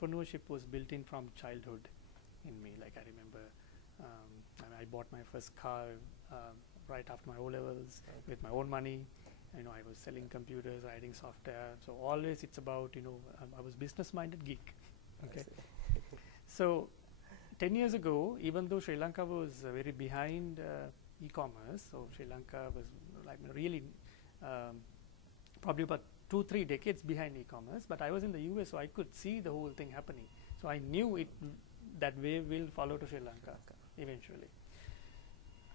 entrepreneurship was built in from childhood in me. Like I remember, I bought my first car right after my O levels with my own money. You know, I was selling computers, writing software. So always it's about, you know, I was business-minded geek. Okay. So 10 years ago, even though Sri Lanka was very behind e-commerce, so Sri Lanka was like really probably about 2-3 decades behind e-commerce, but I was in the US, so I could see the whole thing happening. So I knew it that wave will follow to Sri Lanka eventually.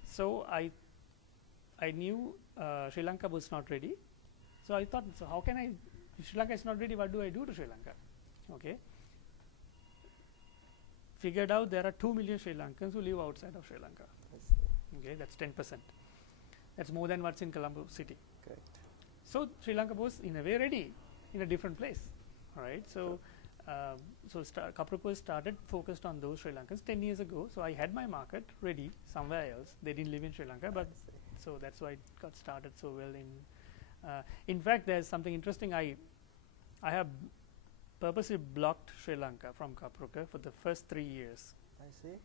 So I knew Sri Lanka was not ready. So I thought, so how can I, if Sri Lanka is not ready, what do I do to Sri Lanka? Okay. Figured out there are 2 million Sri Lankans who live outside of Sri Lanka. Okay, that's 10%. That's more than what's in Colombo city. Correct. So Sri Lanka was in a way ready, in a different place. All right. So Kaproko started focused on those Sri Lankans 10 years ago. So I had my market ready somewhere else. They didn't live in Sri Lanka, but so that's why it got started so well. In fact, there's something interesting. I have purposely blocked Sri Lanka from Kaproko for the first 3 years. I see.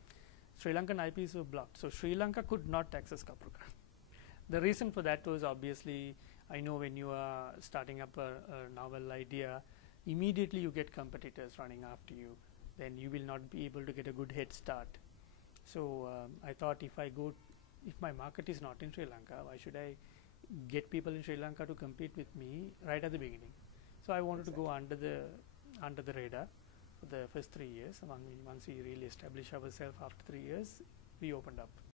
Sri Lankan IPs were blocked, so Sri Lanka could not access Kaproko. The reason for that was obviously, I know when you are starting up a novel idea, immediately you get competitors running after you, then you will not be able to get a good head start. So I thought if my market is not in Sri Lanka, why should I get people in Sri Lanka to compete with me right at the beginning? So I wanted to go under the radar for the first 3 years. Once we really established ourselves after 3 years, we opened up.